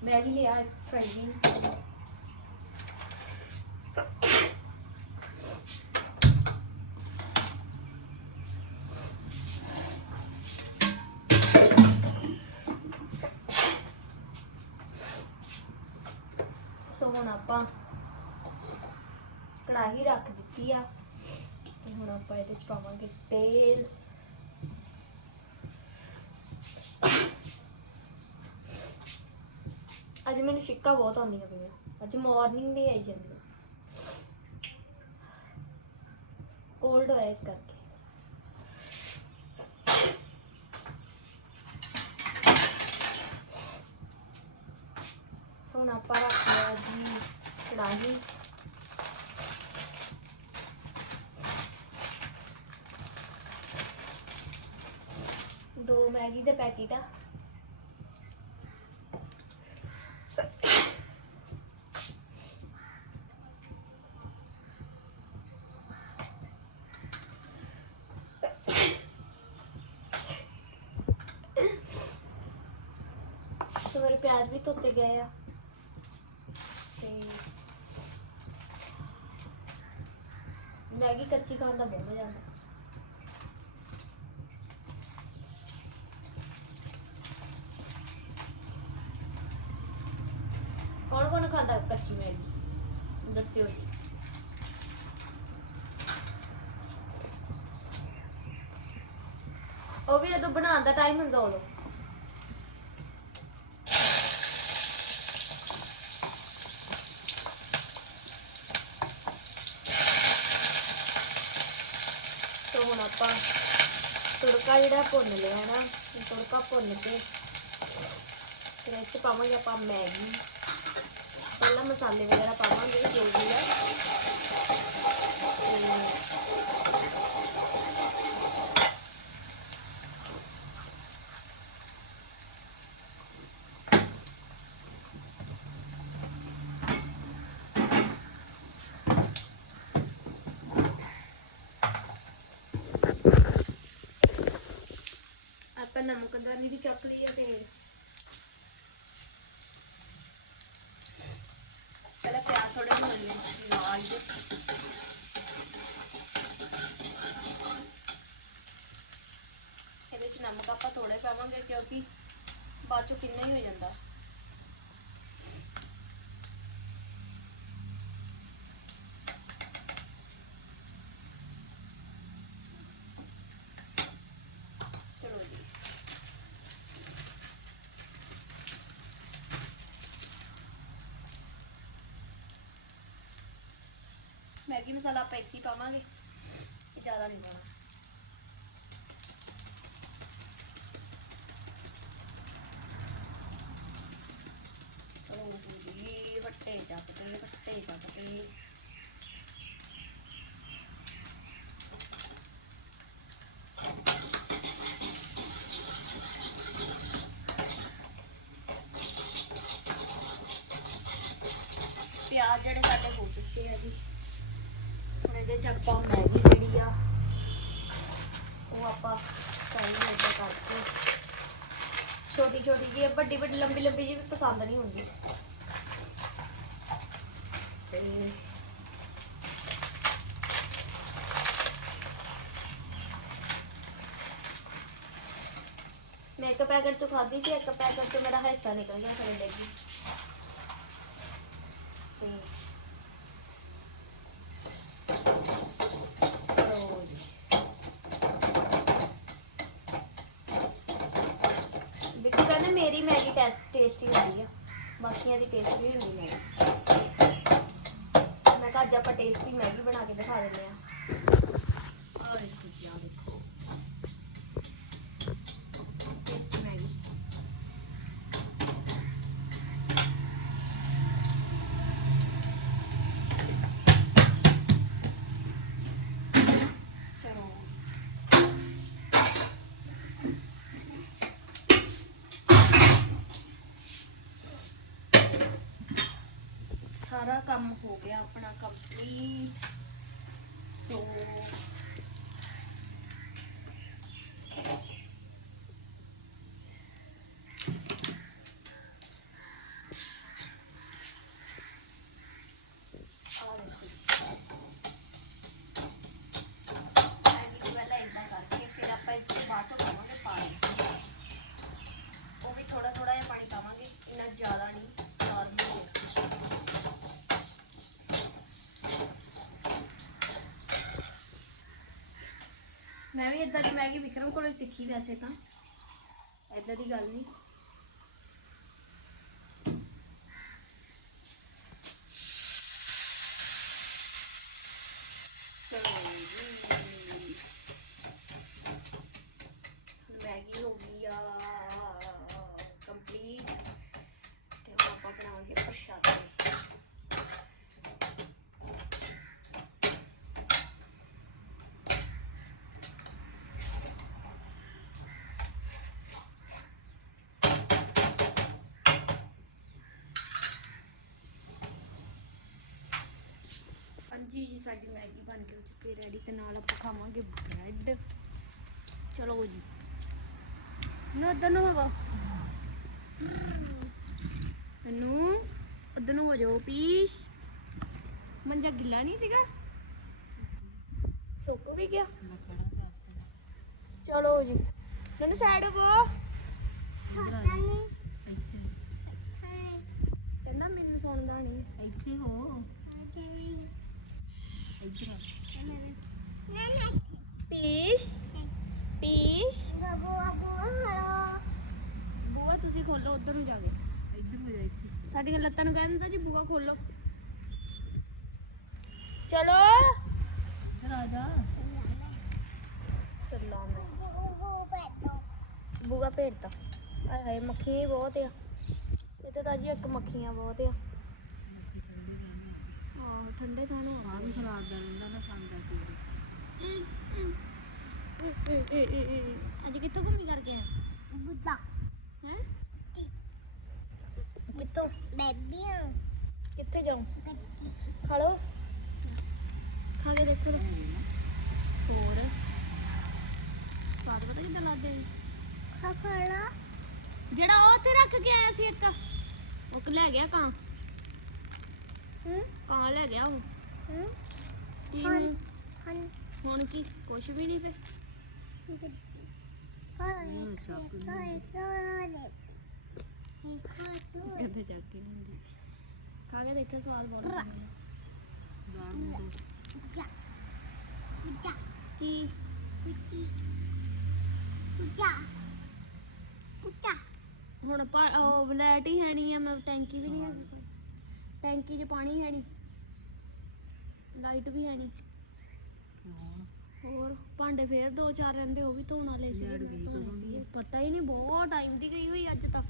S1: ਮੈਗੀ ਲਿਆ ਫਰੈਂਡੀ ਸੋ ਹੁਣ ਆਪਾਂ ਕੜਾਹੀ ਰੱਖ ਦਿੱਤੀ ਆ ਤੇ ਹੁਣ ਆਪਾਂ ਇਹਦੇ ਚ ਪਾਵਾਂਗੇ ਤੇਲ ਅੱਜ ਮੈਨੂੰ ਛਿੱਕਾ ਬਹੁਤ ਆਉਂਦੀਆਂ ਪਈਆਂ। ਅੱਜ ਮਾਰਨਿੰਗ ਦੀ ਆਈ ਜਾਂਦੀ। ਕੋਲਡ ਹੋਇਆ ਇਸ ਕਰਕੇ। ਹੁਣ ਆਪਾਂ ਰੱਖ ਲਿਆ ਜੀ ਕੜਾਹੀ। ਦੋ ਮੈਗੀ ਦੇ ਪੈਕੇਟ ਆ। ਪਿਆਜ਼ ਵੀ ਧੋਤੇ ਗਏ ਆ। ਤੇ ਮੈਗੀ ਕੱਚੀ ਖਾਣ ਦਾ ਬਹੁਤ ਮਜ਼ਾ ਆਉਂਦਾ। ਕੌਣ ਕੌਣ ਖਾਂਦਾ ਕੱਚੀ ਮੈਗੀ? ਦੱਸਿਓ ਜੀ। ਉਹ ਵੀ ਜਦੋਂ ਬਣਾਉਣ ਦਾ ਟਾਈਮ ਹੁੰਦਾ ਉਦੋਂ ਸੋ ਹੁਣ ਆਪਾਂ ਤੜਕਾ ਜਿਹੜਾ ਭੁੰਨ ਲਿਆ ਨਾ ਤੜਕਾ ਭੁੰਨ ਕੇ ਫਿਰ ਇਹ ਪਾਵਾਂਗੇ ਆਪਾਂ ਮੈਗੀ। ਪਹਿਲਾਂ ਮਸਾਲੇ ਵਗੈਰਾ ਪਾਵਾਂਗੇ, ਜੋ ਵੀ ਹੈ ਆਪਾਂ ਨਮਕ ਚੱਕ ਲਈ ਆ ਤੇ ਪਹਿਲਾਂ ਪਿਆਜ਼ ਥੋੜੇ ਭੁੰਨ ਲਏ, ਲਾਲ ਜਿਹੇ। ਇਹਦੇ ਵਿੱਚ ਨਮਕ ਆਪਾਂ ਥੋੜੇ ਪਾਵਾਂਗੇ ਕਿਉਂਕਿ ਬਾਅਦ ਚੋਂ ਕਿੰਨਾ ਹੀ ਹੋ ਜਾਂਦਾ। ਮਸਾਲਾ ਆਪਾਂ ਇੱਥੇ ਪਾਵਾਂਗੇ। ਜ਼ਿਆਦਾ ਨਹੀਂ ਪਾਉਣਾ। ਉਹ ਜੀ ਵੱਟੇ ਚੱਪ ਤੇ ਵੱਟੇ ਚੱਪ ਤੇ ਵੱਡੀ ਵੱਡੀ ਲੰਬੀ ਲੰਬੀ ਜੀ ਵੀ ਪਸੰਦ ਨਹੀਂ ਹੁੰਦੀ। ਤੇ ਮੈਂ ਇੱਕ ਪੈਕਟ ਚੋਂ ਖਾਧੀ ਸੀ ਇੱਕ ਪੈਕਟ ਚੋਂ ਮੇਰਾ ਹਿੱਸਾ ਨਿਕਲ ਗਿਆ ਕਰੇਲੇ ਦੀ ਤੇ ਲਓ ਜੀ। ਬਿੱਕੂ ਕਹਿੰਦੇ ਮੇਰੀ ਮੈਗੀ ਟੈਸਟ ਟੇਸਟੀ ਹੁੰਦੀ ਆ। ਬਾਕੀਆਂ ਦੀ ਟੇਸਟੀ ਨਹੀਂ ਹੁੰਦੀ ਮੈਂ ਮੈਂ ਕਿਹਾ ਅੱਜ ਆਪਾਂ ਟੇਸਟੀ ਮੈਗੀ ਬਣਾ ਕੇ ਦਿਖਾ ਦਿੰਦੇ ਆ
S3: ਆਹ ਦੇਖੋ ਜੀ ਆਹ ਦੇਖੋ
S1: ਟੇਸਟੀ ਮੈਗੀ
S3: ਚਲੋ
S1: ਸਾਰਾ ਕੰਮ ਹੋ ਗਿਆ ਆਪਣਾ ਕੰਪਲੀਟ ਸੋ ਆਹ ਦੇਖੋ ਜੀ। ਮੈਗੀ ਨੂੰ ਪਹਿਲਾਂ ਏਦਾਂ ਕਰਕੇ ਫਿਰ ਆਪਾਂ ਇਸ ਤੋਂ ਬਾਅਦ ਚੋਂ ਪਾਵਾਂਗੇ ਪਾਣੀ ਉਹ ਵੀ ਥੋੜਾ ਥੋੜਾ ਜਿਹਾ ਪਾਣੀ ਪਾਵਾਂਗੇ ਇੰਨਾ ਜ਼ਿਆਦਾ ਨਹੀਂ ਨਾਰਮਲ ਮੈਂ ਵੀ ਇਦਾਂ ਦੀ ਮੈਗੀ ਵਿਕਰਮ ਕੋਲੋਂ ਹੀ ਸਿੱਖੀ ਵੈਸੇ ਤਾਂ। ਇਦਾਂ ਦੀ ਗੱਲ ਨਹੀਂ ਚਲੋ ਜੀ। ਮੈਗੀ ਹੋ ਗਈ ਆ ਕੰਪਲੀਟ ਤੇ ਹੁਣ ਆਪਾਂ ਬਣਾਵਾਂਗੇ ਪ੍ਰਸ਼ਾਦੇ ਹਾਂਜੀ ਜੀ ਸਾਡੀ ਮੈਗੀ ਬਣ ਕੇ ਚੁੱਕੀ ਰੈਡੀ ਤੇ ਨਾਲ ਆਪਾਂ ਖਾਵਾਂਗੇ ਬ੍ਰੈਡ ਚਲੋ ਜੀ। ਨਾ ਉਧਰ ਨੂੰ ਹਵਾ। ਨੂੰ ਉਧਰ ਨੂੰ ਹੋ ਜਾਓ ਪੀਸ਼। ਮੰਜਾ ਗਿੱਲਾ ਨਹੀਂ ਸੀਗਾ। ਸੁੱਕ ਵੀ ਗਿਆ। ਚਲੋ ਜੀ। ਮੈਨੂੰ ਸਾਈਡ ਹੋ।
S3: ਜਾ
S1: ਕਹਿੰਦਾ ਮੈਨੂੰ ਸੁਣਦਾ ਨਹੀਂ
S3: ਇੱਥੇ ਹੋ।
S1: ਪੀਸ਼ ਪੀਸ਼ ਬੂਆ ਤੁਸੀਂ ਖੋਲੋ ਉਧਰ ਨੂੰ ਜਾ ਕੇ
S3: ਇੱਧਰ ਹੋ ਜਾ ਇੱਥੇ
S1: ਸਾਡੀਆਂ ਲੱਤਾਂ ਨੂੰ ਕਹਿੰਦਾ ਜੀ ਬੂਆ ਖੋਲੋ ਚਲੋ
S3: ਇੱਧਰ ਆ ਜਾ
S1: ਚੱਲਾਂ ਬੂਆ ਭੇੜਤਾ ਹਾਏ ਹਾਏ ਮੱਖੀਆਂ ਹੀ ਬਹੁਤ ਆ ਇੱਥੇ ਤਾਂ ਜੀ ਇੱਕ ਮੱਖੀਆਂ ਬਹੁਤ ਆ ਆਹੋ ਠੰਡੇ ਨੂੰ
S3: ਆ ਵੀ ਖਰਾਬ ਦਾ ਰਹਿੰਦਾ ਨਾ ਖਾਂਦਾ ਸੀ
S1: ਅੱਜ ਕਿੱਥੋਂ ਘੁੰਮੀ ਕਰਕੇ ਆ ਬੁੱਧਾ। ਹੈ? ਕਿੱਥੋਂ? ਕਿੱਥੇ? ਜਾਉਂ ਖਾ ਖਾ ਕੇ ਦੇਖੋ। ਤਾਂ। ਹੋਰ? ਸਵਾਦ ਪਤਾ ਕਿੱਦਾਂ ਲੱਗਦੇ ਨੇ ਜਿਹੜਾ ਉਹ ਉੱਥੇ ਰੱਖ ਕੇ ਆਇਆ ਸੀ ਇੱਕ ਉਹ ਕ- ਲੈ ਗਿਆ ਕਾਂ ਕਾਂ ਲੈ ਗਿਆ ਉਹ। ਕੀ ਹੁਣ ਹੁਣ? ਕੀ? ਕੁਛ ਵੀ ਨਹੀਂ ਤੇ।
S3: ਹੁਣ।
S1: ਇੱਥੇ ਚੱਕ ਕੇ ਲੈਂਦੀ ਖਾ ਕੇ ਦੇਖੋ ਸਵਾਦ ਬਹੁਤ ਲੱਗਦਾ।
S3: ਗਾਲ ਨੂੰ ਦੋ।
S1: ਕੀ? ਹੁਣ ਉਹ ਬਲੈਟ ਹੀ ਹੈ ਨਹੀਂ ਆ ਮੈਂ ਟੈਂਕੀ ਵੀ ਨਹੀਂ ਕੋਈ। ਟੈਂਕੀ 'ਚ ਪਾਣੀ ਹੈ ਨਹੀਂ ਲਾਈਟ ਵੀ ਹੈ ਨਹੀਂ ਹੋਰ? ਭਾਂਡੇ ਫੇਰ ਦੋ ਚਾਰ ਰਹਿੰਦੇ ਉਹ ਵੀ ਧੋਣ ਵਾਲੇ ਸੀ? ਪਤਾ ਹੀ ਨਹੀਂ ਬਹੁਤ ਟਾਈਮ ਦੀ ਗਈ ਹੋਈ ਅੱਜ ਤਾਂ।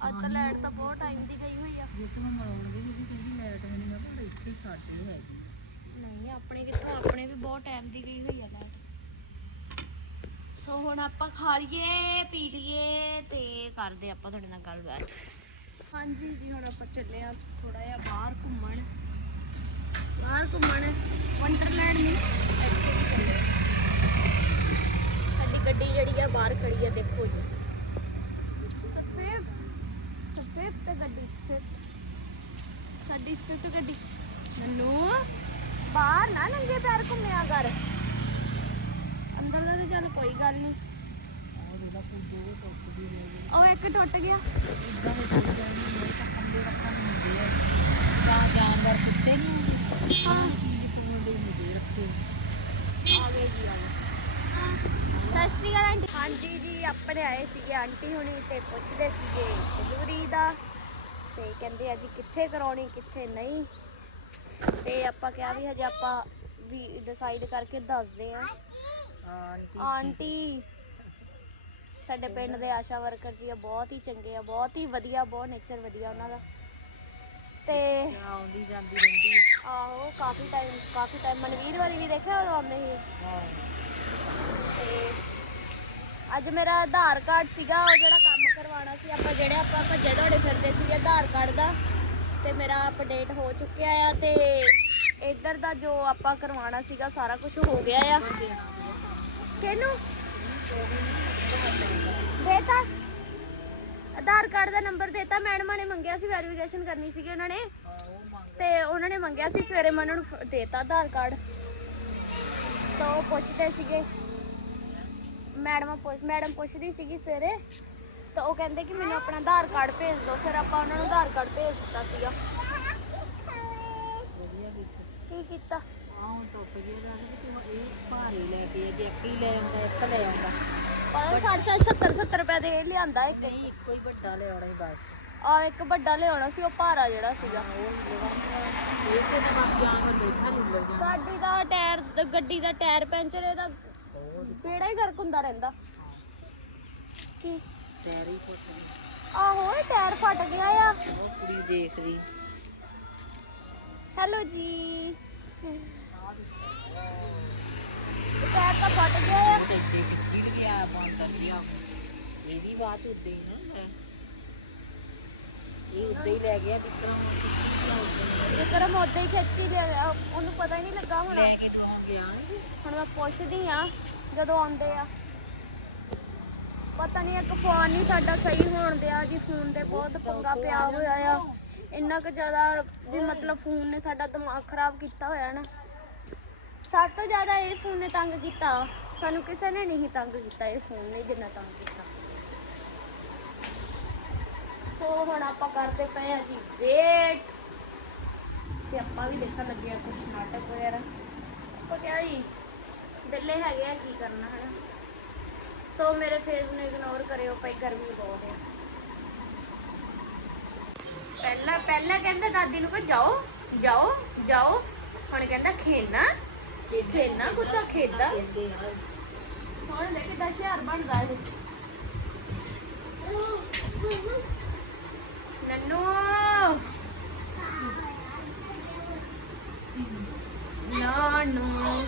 S1: ਅੱਜ ਤਾਂ ਲਾਈਟ ਤਾਂ ਬਹੁਤ ਟਾਈਮ ਦੀ ਗਈ ਹੋਈ ਆ।
S3: ਜੇ ਤੂੰ ਮਲਾਉਣਗੇ ਕਿਉਂਕਿ ਕਹਿੰਦੀ ਲਾਈਟ ਹੈ ਨਹੀਂ ਮੈਂ ਕਿਹਾ ਇੱਥੇ ਹੀ ਸਾਡੇ ਹੈਗੀ
S1: ਨਹੀਂ ਆਪਣੇ ਕਿੱਥੋਂ ਆਪਣੇ ਵੀ ਬਹੁਤ ਟਾਈਮ ਦੀ ਗਈ ਹੋਈ ਆ ਲਾਈਟ ਸੋ ਹੁਣ ਆਪਾਂ ਖਾ ਲਈਏ ਪੀ ਲਈਏ ਤੇ ਕਰਦੇ ਆਪਾਂ ਤੁਹਾਡੇ ਨਾਲ ਗੱਲਬਾਤ। ਹਾਂਜੀ ਜੀ, ਹੁਣ ਆਪਾਂ ਚੱਲੇ ਆ ਥੋੜਾ ਜਿਹਾ ਬਾਹਰ ਘੁੰਮਣ। ਬਾਹਰ ਘੁੰਮਣ ਵੰਡਰਲੈਂਡ ਨਹੀਂ ਇੱਥੇ ਵੀ ਚੱਲੇ ਸਾਡੀ ਗੱਡੀ ਜਿਹੜੀ ਆ ਬਾਹਰ ਖੜੀ ਆ, ਦੇਖੋ ਜੀ। ਸਫੇਦ ਸਫੇਦ ਤੇ ਗੱਡੀ, ਸਫੇਦ। ਸਾਡੀ ਸਫੇਦ ਗੱਡੀ। ਨੰਨੂ, ਬਾਹਰ ਨਾ ਨੰਗੇ ਪੈਰ ਘੁੰਮਿਆ ਕਰ। ਅੰਦਰ ਦਾ ਤੇ ਚੱਲ ਕੋਈ ਗੱਲ ਨਹੀਂ
S3: ਔਰ ਇਹਦਾ ਕੋਈ ਦੋ ਟੁੱਟਦੀ ਰਹੀ
S1: ਉਹ ਇੱਕ ਟੁੱਟ ਗਿਆ।
S3: ਇਦਾਂ ਦੇ ਚੱਲ ਜਾਂਦੀ ਮੇਰੇ ਤਾਂ ਖੰਡੇ ਰੱਖਣ ਨੂੰ ਹੁੰਦੇ ਆ ਜਾਂ ਜਾਨਵਰ ਕੁੱਤੇ ਨਹੀਂ ਹੁੰਦੇ
S1: ਹਾਂ।
S3: ਚੀਜ਼ ਕੋਲ ਦੇ ਹੁੰਦੇ ਰੱਖੇ
S1: ਆ ਗਏ ਜੀ ਆ ਗਏ ਸਤਿ ਸ਼੍ਰੀ ਅਕਾਲ ਆਂਟੀ। ਹਾਂਜੀ ਜੀ ਆਪਣੇ ਆਏ ਸੀਗੇ ਆਂਟੀ ਹੁਣੀ ਤੇ ਪੁੱਛਦੇ ਸੀਗੇ ਡਿਲੀਵਰੀ ਦਾ। ਤੇ ਕਹਿੰਦੇ ਆ ਜੀ ਕਿੱਥੇ ਕਰਾਉਣੀ ਕਿੱਥੇ ਨਹੀਂ। ਤੇ ਆਪਾਂ ਕਿਹਾ ਵੀ ਹਜੇ ਆਪਾਂ ਵੀ ਡਿਸਾਈਡ ਕਰਕੇ ਦੱਸਦੇ ਆ।
S3: ਆਂਟੀ।
S1: ਆਂਟੀ ਸਾਡੇ ਪਿੰਡ ਦੇ ਆਸ਼ਾ ਵਰਕਰ ਜੀ ਆ ਬਹੁਤ ਹੀ ਚੰਗੇ ਆ ਬਹੁਤ ਹੀ ਵਧੀਆ ਬਹੁਤ ਨੇਚਰ ਵਧੀਆ ਉਹਨਾਂ ਦਾ। ਤੇ
S3: ਆਉਂਦੀ ਜਾਂਦੀ ਰਹਿੰਦੀ
S1: ਆਹੋ ਕਾਫੀ ਟਾਈਮ ਕਾਫੀ ਟਾਈਮ ਮਨਵੀਰ ਵਾਲੀ ਵੀ ਦੇਖਿਆ ਉਦੋਂ ਆਉਂਦੇ ਸੀ
S3: ਹਾਂ।
S1: ਤੇ ਅੱਜ ਮੇਰਾ ਆਧਾਰ ਕਾਰਡ ਸੀਗਾ ਉਹ ਜਿਹੜਾ ਕੰਮ ਕਰਵਾਉਣਾ ਸੀ ਆਪਾਂ ਜਿਹੜੇ ਆਪਾਂ ਭੱਜੇ ਦੌੜੇ ਫਿਰਦੇ ਸੀਗੇ ਆਧਾਰ ਕਾਰਡ ਦਾ ਤੇ ਮੇਰਾ ਅਪਡੇਟ ਹੋ ਚੁੱਕਿਆ ਆ ਤੇ ਇੱਧਰ ਦਾ ਜੋ ਆਪਾਂ ਕਰਵਾਉਣਾ ਸੀਗਾ ਸਾਰਾ ਕੁਝ ਹੋ ਗਿਆ ਆ। ਕਿਹਨੂੰ? ਦੇਤਾ ਆਧਾਰ ਕਾਰਡ ਦਾ ਨੰਬਰ ਦੇਤਾ ਮੈਡਮਾਂ ਨੇ ਮੰਗਿਆ ਸੀ ਵੈਰੀਫਿਕੇਸ਼ਨ ਕਰਨੀ ਸੀਗੀ ਉਹਨਾਂ ਨੇ। ਤੇ ਉਹਨਾਂ ਨੇ ਮੰਗਿਆ ਸੀ, ਸਵੇਰੇ ਮੈਂ ਉਹਨਾਂ ਨੂੰ ਦੇਤਾ ਆਧਾਰ ਕਾਰਡ। ਤਾਂ ਉਹ ਪੁੱਛਦੇ ਸੀਗੇ। ਮੈਡਮ ਪੁੱਛ ਮੈਡਮ ਪੁੱਛਦੀ ਸੀਗੀ ਸਵੇਰੇ। ਤਾਂ ਉਹ ਕਹਿੰਦੇ ਕਿ ਮੈਨੂੰ ਆਪਣਾ ਆਧਾਰ ਕਾਰਡ ਭੇਜ ਦਿਓ ਫਿਰ ਆਪਾਂ ਉਹਨਾਂ ਨੂੰ ਆਧਾਰ ਕਾਰਡ ਭੇਜ ਦਿੱਤਾ ਸੀਗਾ। ਕੀ ਕੀਤਾ?
S3: ਆਹ ਟੁੱਟ ਗਿਆ ਜਾਂ ਕਿ ਤੂੰ ਇਹ ਭਾਰੀ ਲੈ ਕੇ ਜੇ ਇੱਕ ਲੈ ਆਉਂਦਾ, ਇੱਕ ਲੈ ਆਉਂਦਾ।
S1: ਸਾਡੇ ਸਾਡ 70 70 ਰੁਪਏ ਦੇ ਇਹ ਲਿਆਂਦਾ ਇੱਕ।
S3: ਨਹੀਂ ਇੱਕੋ ਹੀ ਵੱਡਾ ਲੈ ਆਉਣਾ ਹੀ ਬਸ।
S1: ਆ ਇੱਕ ਵੱਡਾ ਲਿਆਉਣਾ ਸੀ ਉਹ ਭਾਰਾ ਜਿਹੜਾ ਸੀਗਾ।
S3: ਇਹ ਤੇ ਤਾਂ ਬਸ ਜਾਨਵਰ ਬੈਠਾ ਨਹੀਂ ਲੱਗਦਾ।
S1: ਸਾਡੀ ਦਾ ਟਾਇਰ ਗੱਡੀ ਦਾ ਟਾਇਰ ਪੈਂਚਰ ਇਹਦਾ ਬੇੜਾ ਹੀ ਗਰਕ ਹੁੰਦਾ ਰਹਿੰਦਾ। ਕੀ?
S3: ਟੈਰੀ ਫੁੱਟ
S1: ਆਹੋ ਇਹ ਟਾਇਰ ਫਟ ਗਿਆ ਆ।
S3: ਉਹ ਕੁੜੀ ਦੇਖ ਰਹੀ।
S1: ਹੈਲੋ ਜੀ। ਟਾਇਰ ਤਾਂ ਫਟ ਗਿਆ ਆ।
S3: ਤੇ ਗਿਰ ਗਿਆ ਬਾਤ ਉੱਤੇ ਹੀ ਨਾ ਹੈ। ਇਹ ਉੱਤੇ ਹੀ ਲੈ ਗਿਆ ਵਿਕਰਮ ਉੱਤੇ
S1: ਜੇ ਹੀ ਖਿੱਚੀ ਲਿਆ ਉਹਨੂੰ ਪਤਾ ਹੀ ਨਹੀਂ ਲੱਗਾ ਹੁਣ
S3: ਲੈ ਕੇ ਦਵਾਉਂ ਗਿਆ
S1: ਹੁਣ ਮੈਂ ਪੁੱਛਦੀ ਆ ਜਦੋਂ ਆਉਂਦੇ ਆ ਪਤਾ ਨਹੀਂ ਇੱਕ ਫੋਨ ਨਹੀਂ ਸਾਡਾ ਸਹੀ ਹੋਣ ਦਿਆ ਜੀ ਫੋਨ ਤੇ ਬਹੁਤ ਪੰਗਾ ਪਿਆ ਹੋਇਆ ਆ ਇੰਨਾ ਕੁ ਜ਼ਿਆਦਾ ਵੀ ਮਤਲਬ ਫੋਨ ਨੇ ਸਾਡਾ ਦਿਮਾਗ ਖਰਾਬ ਕੀਤਾ ਹੋਇਆ ਨਾ ਸਭ ਤੋਂ ਜ਼ਿਆਦਾ ਇਹ ਫੋਨ ਨੇ ਤੰਗ ਕੀਤਾ। ਸਾਨੂੰ ਕਿਸੇ ਨੇ ਨਹੀਂ ਤੰਗ ਕੀਤਾ ਇਹ ਫੋਨ ਨੇ ਜਿੰਨਾ ਤੰਗ ਕੀਤਾ। ਸੋ ਹੁਣ ਆਪਾਂ ਕਰਦੇ ਪਏ ਆ ਜੀ ਵੇਟ ਤੇ ਆਪਾਂ ਵੀ ਦੇਖਣ ਲੱਗੇ ਆ ਕੁਛ ਨਾਟਕ ਵਗੈਰਾ। ਆਪਾਂ ਕਿਹਾ ਜੀ ਦਿੱਲੇ ਹੈਗੇ ਆ, ਕੀ ਕਰਨਾ ਹੈ ਸੋ ਮੇਰੇ ਫੇਸ ਨੂੰ ਇਗਨੋਰ ਕਰਿਓ, ਭਾਈ ਗਰਮੀ ਬਹੁਤ ਹੈ। ਪਹਿਲਾਂ ਪਹਿਲਾਂ ਕਹਿੰਦਾ ਦਾਦੀ ਨੂੰ ਕਿ ਜਾਓ ਜਾਓ ਜਾਓ। ਹੁਣ ਕਹਿੰਦਾ ਖੇਲਣਾ। ਖੇਲਣਾ ਕੁੱਤਾ ਖੇਡਦਾ ਹੁਣ ਦੇਖ ਕਿੱਦਾਂ ਹੁਸ਼ਿਆਰ ਬਣਦਾ ਇਹ। ਨੰਨੂ। ਨਾਨੂ।